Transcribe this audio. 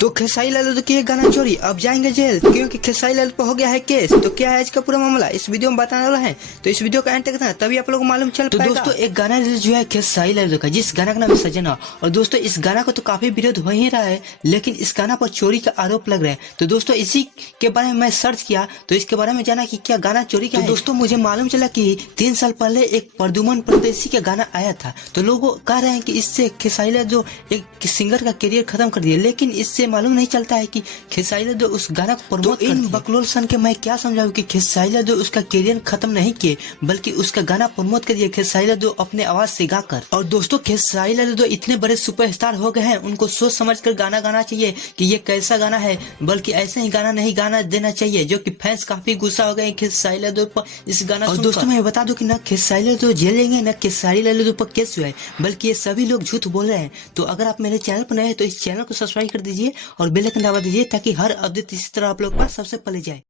तो खेसारी लाल यादव की गाना चोरी अब जाएंगे जेल क्योंकि खेसारी लाल पर हो गया है केस। तो क्या है इसका पूरा मामला इस वीडियो में बताने वाला है, तो इस वीडियो का एंड तक देखना तभी आप लोगों को मालूम चल पाएगा। दोस्तों एक गाना रिलीज हुआ है खेसारी लाल का, जिस गाना का नाम है सजना। और दोस्तों इस गाना को तो काफी विरोध हो ही रहा है, लेकिन इस गाना पर चोरी का आरोप लग रहा है। तो दोस्तों इसी के बारे में मैं सर्च किया तो इसके बारे में जाना कि क्या गाना चोरी का है। दोस्तों मुझे मालूम चला कि 3 साल पहले एक प्रद्युमन परदेसी का गाना आया था, तो लोग कह रहे हैं कि इससे खेसारी लाल जो एक सिंगर का करियर खत्म कर दिया, लेकिन इससे मालूम नहीं चलता है कि खेसारी लाल उस गाना को प्रमोट तो इन बकलोल सन के मैं क्या समझाऊं कि खेसारी लाल उसका करियर खत्म नहीं किए, बल्कि उसका गाना प्रमोट कर दिया खेसारी लाल अपने आवाज से गाकर। और दोस्तों खेसारी लाल इतने बड़े सुपरस्टार हो गए हैं, उनको सोच समझ कर गाना गाना चाहिए कि ये कैसा गाना है, बल्कि ऐसे ही गाना नहीं गाना देना चाहिए, जो कि फैंस काफी गुस्सा हो गए खेसारी लाल पर इस गाना। और दोस्तों मैं बता दूं कि न खेसारी लाल जेलेंगे न खेसारी लाल पर केस हुआ है, बल्कि ये सभी लोग झूठ बोल रहे हैं। तो अगर आप मेरे चैनल पर नए हैं तो इस चैनल को सब्सक्राइब कर दीजिए और बेल आइकन दबा दीजिए, ताकि हर अपडेट इसी तरह आप लोग के पास सबसे पहले जाए।